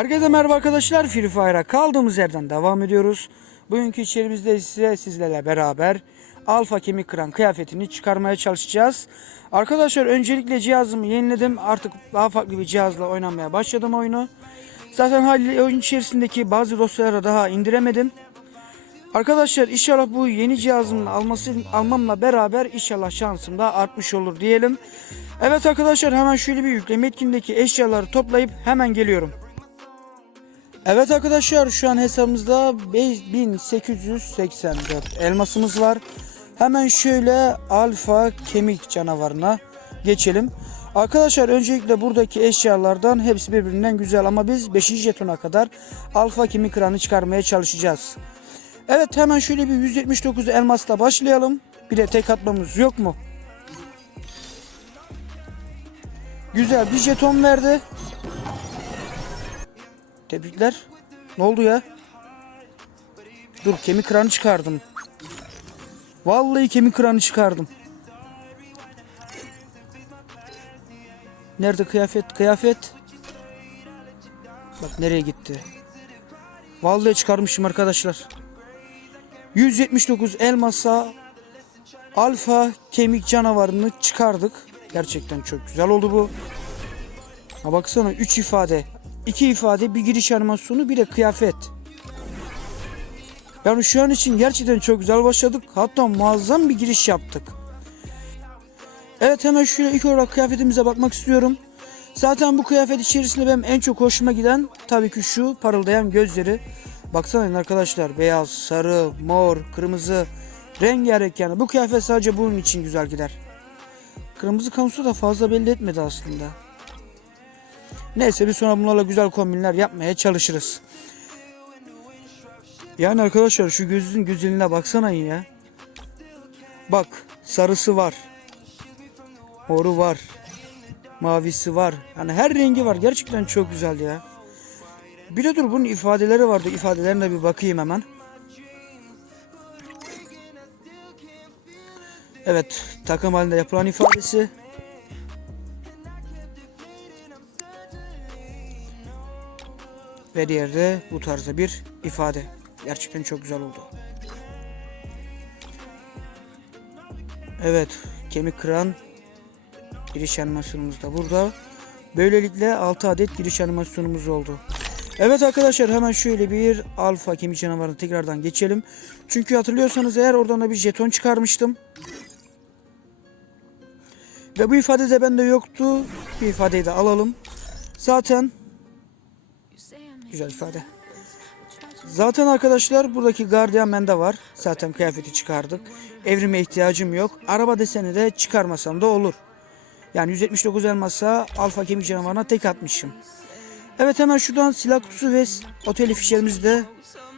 Herkese merhaba arkadaşlar. Free Fire'a kaldığımız yerden devam ediyoruz. Bugünkü içerimizde ise sizlerle beraber Alfa Kemik Kıran kıyafetini çıkarmaya çalışacağız. Arkadaşlar öncelikle cihazımı yeniledim. Artık daha farklı bir cihazla oynamaya başladım oyunu. Zaten haliyle oyun içerisindeki bazı dosyaları daha indiremedim. Arkadaşlar inşallah bu yeni cihazımın alması almamla beraber inşallah şansım da artmış olur diyelim. Evet arkadaşlar hemen şöyle bir yükleme etkinliğindeki eşyaları toplayıp hemen geliyorum. Evet arkadaşlar şu an hesabımızda 5884 elmasımız var. Hemen şöyle alfa kemik canavarına geçelim. Arkadaşlar öncelikle buradaki eşyalardan hepsi birbirinden güzel ama biz 5. jetona kadar alfa kemik kıranı çıkarmaya çalışacağız. Evet hemen şöyle bir 179 elmasla başlayalım. Bir de tek atmamız yok mu? Güzel bir jeton verdi. Tebrikler. Ne oldu ya? Dur kemik kıranı çıkardım. Vallahi kemik kıranı çıkardım. Nerede kıyafet? Kıyafet. Bak nereye gitti. Vallahi çıkarmışım arkadaşlar. 179 elmasa alfa kemik canavarını çıkardık. Gerçekten çok güzel oldu bu. Ha baksana 3 ifade. 2 ifade, bir giriş animasyonu, bir de kıyafet. Yani şu an için gerçekten çok güzel başladık. Hatta muazzam bir giriş yaptık. Evet hemen şöyle ilk olarak kıyafetimize bakmak istiyorum. Zaten bu kıyafet içerisinde benim en çok hoşuma giden tabii ki şu parıldayan gözleri. Baksana arkadaşlar beyaz, sarı, mor, kırmızı rengarenk yani. Bu kıyafet sadece bunun için güzel gider. Kırmızı kamusu da fazla belli etmedi aslında. Neyse bir sonra bunlarla güzel kombinler yapmaya çalışırız. Yani arkadaşlar şu gözün güzelliğine baksana ya. Bak sarısı var. Moru var. Mavisi var. Yani her rengi var. Gerçekten çok güzel ya. Bir de dur bunun ifadeleri vardı. İfadelerine bir bakayım hemen. Evet takım halinde yapılan ifadesi. Ve diğeri de bu tarzda bir ifade. Gerçekten çok güzel oldu. Evet, kemik kıran giriş animasyonumuz da burada. Böylelikle 6 adet giriş animasyonumuz oldu. Evet arkadaşlar hemen şöyle bir alfa kemik canavarına tekrardan geçelim. Çünkü hatırlıyorsanız eğer oradan da bir jeton çıkarmıştım. Ve bu ifade de bende yoktu. Bir ifadeyi de alalım. Zaten Güzel ifade. Zaten arkadaşlar buradaki gardiyan bende var. Zaten kıyafeti çıkardık. Evrime ihtiyacım yok. Araba deseni de çıkarmasam da olur. Yani 179 elmasa alfa kemik canavarına tek atmışım. Evet hemen şuradan silah kutusu ve otel fişlerimizi de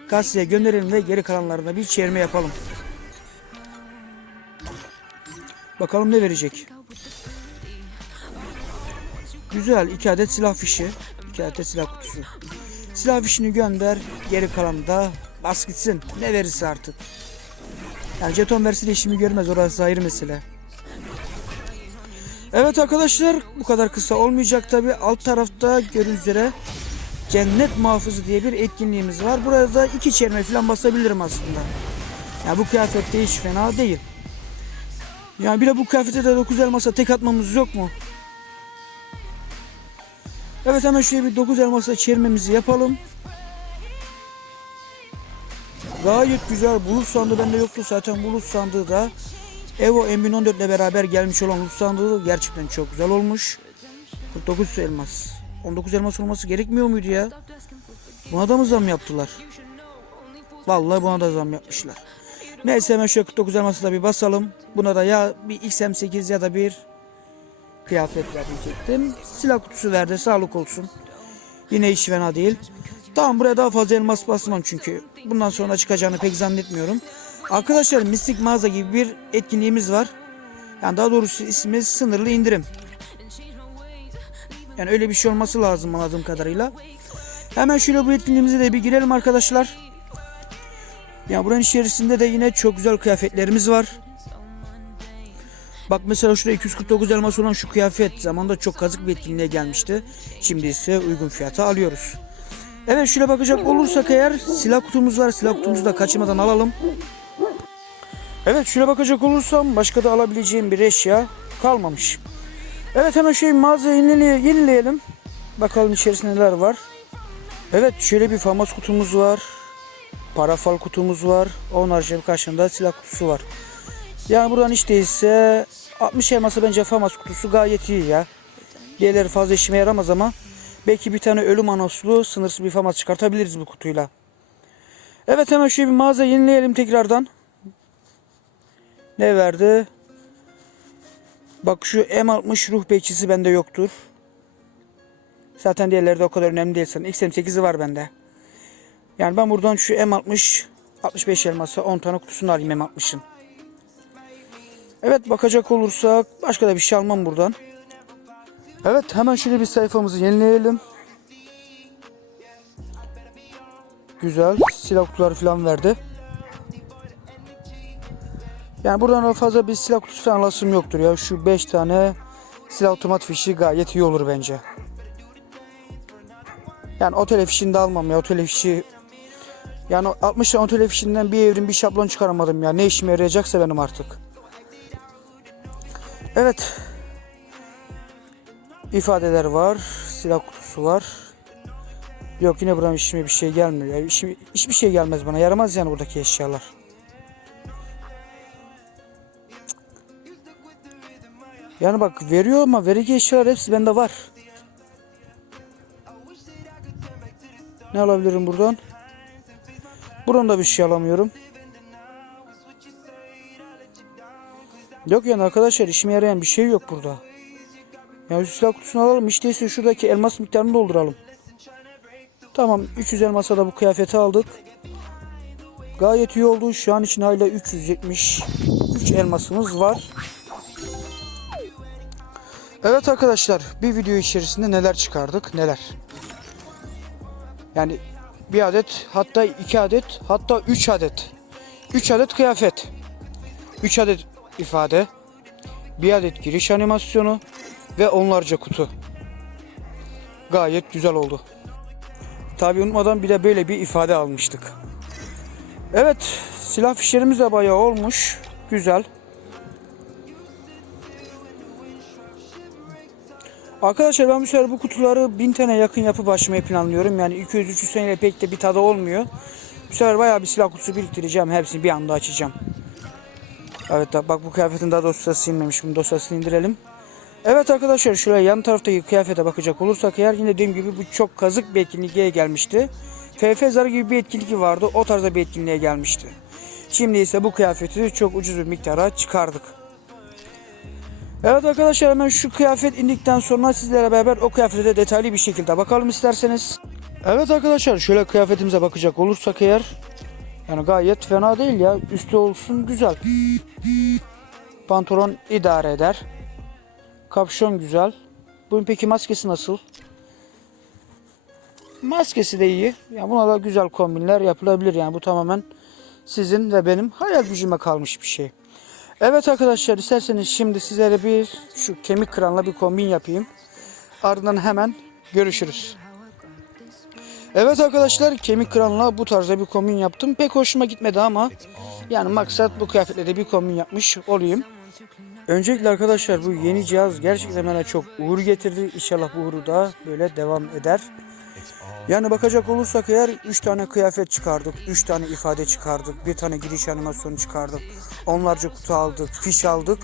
gazeteye gönderelim ve geri kalanlarına bir çevirme yapalım. Bakalım ne verecek. Güzel iki adet silah fişi. iki adet silah kutusu. Silah fişini gönder. Geri kalanı da bas gitsin. Ne verirse artık. Yani jeton versi de işimi görmez. Orası ayrı mesele. Evet arkadaşlar bu kadar kısa olmayacak tabi. Alt tarafta gördüğünüz üzere Cennet Muhafızı diye bir etkinliğimiz var. Burada da iki çelme falan basabilirim aslında. Yani bu kıyafet de hiç fena değil. Yani bir de bu kıyafete de 9 elmasa tek atmamız yok mu? Evet hemen şöyle bir 9 elmasla çevirmemizi yapalım. Gayet güzel. Bulut sandığı bende yoktu zaten. Bulut sandığı da Evo M1014 ile beraber gelmiş olan bulut sandığı gerçekten çok güzel olmuş. 49 elmas. 19 elmas olması gerekmiyor muydu ya? Buna da mı zam yaptılar? Vallahi buna da zam yapmışlar. Neyse hemen şöyle 49 elması da bir basalım. Buna da ya bir XM8 ya da bir kıyafet verecektim. Silah kutusu verdi sağlık olsun. Yine iş fena değil. Tamam buraya daha fazla elmas basmam çünkü. Bundan sonra çıkacağını pek zannetmiyorum. Arkadaşlar Mistik Mağaza gibi bir etkinliğimiz var. Yani daha doğrusu ismi sınırlı indirim. Yani öyle bir şey olması lazım anladığım kadarıyla. Hemen şöyle bu etkinliğimize de bir girelim arkadaşlar. Ya buranın içerisinde de yine çok güzel kıyafetlerimiz var. Bak mesela şurada 249 elmas olan şu kıyafet zamanda çok kazık bir etkinliğe gelmişti. Şimdi ise uygun fiyata alıyoruz. Evet şöyle bakacak olursak eğer silah kutumuz var. Silah kutumuzu da kaçırmadan alalım. Evet şöyle bakacak olursam başka da alabileceğim bir eşya kalmamış. Evet hemen şöyle mağazayı yenile- yenileyelim. Bakalım içerisinde neler var. Evet şöyle bir famas kutumuz var. Parafal kutumuz var. Onun haricinde daha silah kutusu var. Yani buradan hiç değilse 60 elması bence famas kutusu gayet iyi ya. Diğerleri fazla işime yaramaz ama belki bir tane ölüm anonslu sınırsız bir famas çıkartabiliriz bu kutuyla. Evet hemen şöyle bir mağaza yenileyelim tekrardan. Ne verdi? Bak şu M60 ruh bekçisi bende yoktur. Zaten diğerleri de o kadar önemli değil sanırım. XM8'i var bende. Yani ben buradan şu M60 65 elması 10 tane kutusunu alayım M60'ın. Evet bakacak olursak başka da bir şey almam buradan. Evet hemen şöyle bir sayfamızı yenileyelim. Güzel silah kutuları falan verdi. Yani buradan da fazla bir silah kutusu falan alasım yoktur ya. Şu 5 tane silah otomat fişi gayet iyi olur bence. Yani otel fişini de almam ya. Otel fişi yani 60 tane otel fişinden bir evrim bir şablon çıkaramadım ya. Ne işime yarayacaksa benim artık. Evet. İfadeler var. Silah kutusu var. Yok yine buradan işime bir şey gelmiyor. ya. İşime- hiçbir şey gelmez bana. Yaramaz yani buradaki eşyalar. Yani bak veriyor ama vereceği eşyalar hepsi bende var. Ne alabilirim buradan? Buradan da bir şey alamıyorum. Yok yani arkadaşlar işime yarayan bir şey yok burada. Yani silah kutusunu alalım. Hiç değilse şuradaki elmas miktarını dolduralım. Tamam 300 elmasa da bu kıyafeti aldık. Gayet iyi oldu. Şu an için hala 373 elmasımız var. Evet arkadaşlar bir video içerisinde neler çıkardık neler. Yani bir adet hatta iki adet hatta üç adet. Üç adet kıyafet. Üç adet ifade. Bir adet giriş animasyonu ve onlarca kutu. Gayet güzel oldu. Tabi unutmadan bir de böyle bir ifade almıştık. Evet silah fişlerimiz de bayağı olmuş. Güzel. Arkadaşlar ben bu sefer bu kutuları 1000 tane yakın yapıp açmayı planlıyorum. Yani 200-300 seneyle pek de bir tadı olmuyor. Bu sefer bayağı bir silah kutusu biriktireceğim. Hepsini bir anda açacağım. Evet bak bu kıyafetin daha dosyası inmemiş. Bunun dosyasını indirelim. Evet arkadaşlar şuraya yan taraftaki kıyafete bakacak olursak eğer yine dediğim gibi bu çok kazık bir etkinliğe gelmişti. FF zarı gibi bir etkinlik vardı. O tarzda bir etkinliğe gelmişti. Şimdi ise bu kıyafeti çok ucuz bir miktara çıkardık. Evet arkadaşlar hemen şu kıyafet indikten sonra sizlere beraber o kıyafete de detaylı bir şekilde bakalım isterseniz. Evet arkadaşlar şöyle kıyafetimize bakacak olursak eğer yani gayet fena değil ya. Üstü olsun güzel. Pantolon idare eder. Kapşon güzel. Bunun peki maskesi nasıl? Maskesi de iyi. Ya buna da güzel kombinler yapılabilir yani bu tamamen sizin ve benim hayal gücüme kalmış bir şey. Evet arkadaşlar isterseniz şimdi sizlere bir şu kemik kıranla bir kombin yapayım. Ardından hemen görüşürüz. Evet arkadaşlar kemik kıranla bu tarzda bir kombin yaptım. Pek hoşuma gitmedi ama yani maksat bu kıyafetle de bir kombin yapmış olayım. Öncelikle arkadaşlar bu yeni cihaz gerçekten bana çok uğur getirdi. İnşallah bu uğuru da böyle devam eder. Yani bakacak olursak eğer 3 tane kıyafet çıkardık, 3 tane ifade çıkardık, bir tane giriş animasyonu çıkardık, onlarca kutu aldık, fiş aldık.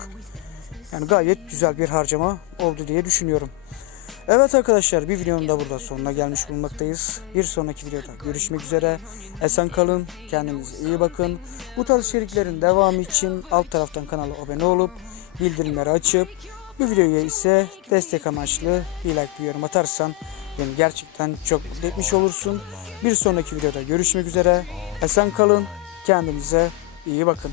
Yani gayet güzel bir harcama oldu diye düşünüyorum. Evet arkadaşlar bir videonun da burada sonuna gelmiş bulunmaktayız. Bir sonraki videoda görüşmek üzere. Esen kalın, kendinize iyi bakın. Bu tarz içeriklerin devamı için alt taraftan kanala abone olup bildirimleri açıp bu videoya ise destek amaçlı bir like bir yorum atarsan beni gerçekten çok mutlu etmiş olursun. Bir sonraki videoda görüşmek üzere. Esen kalın, kendinize iyi bakın.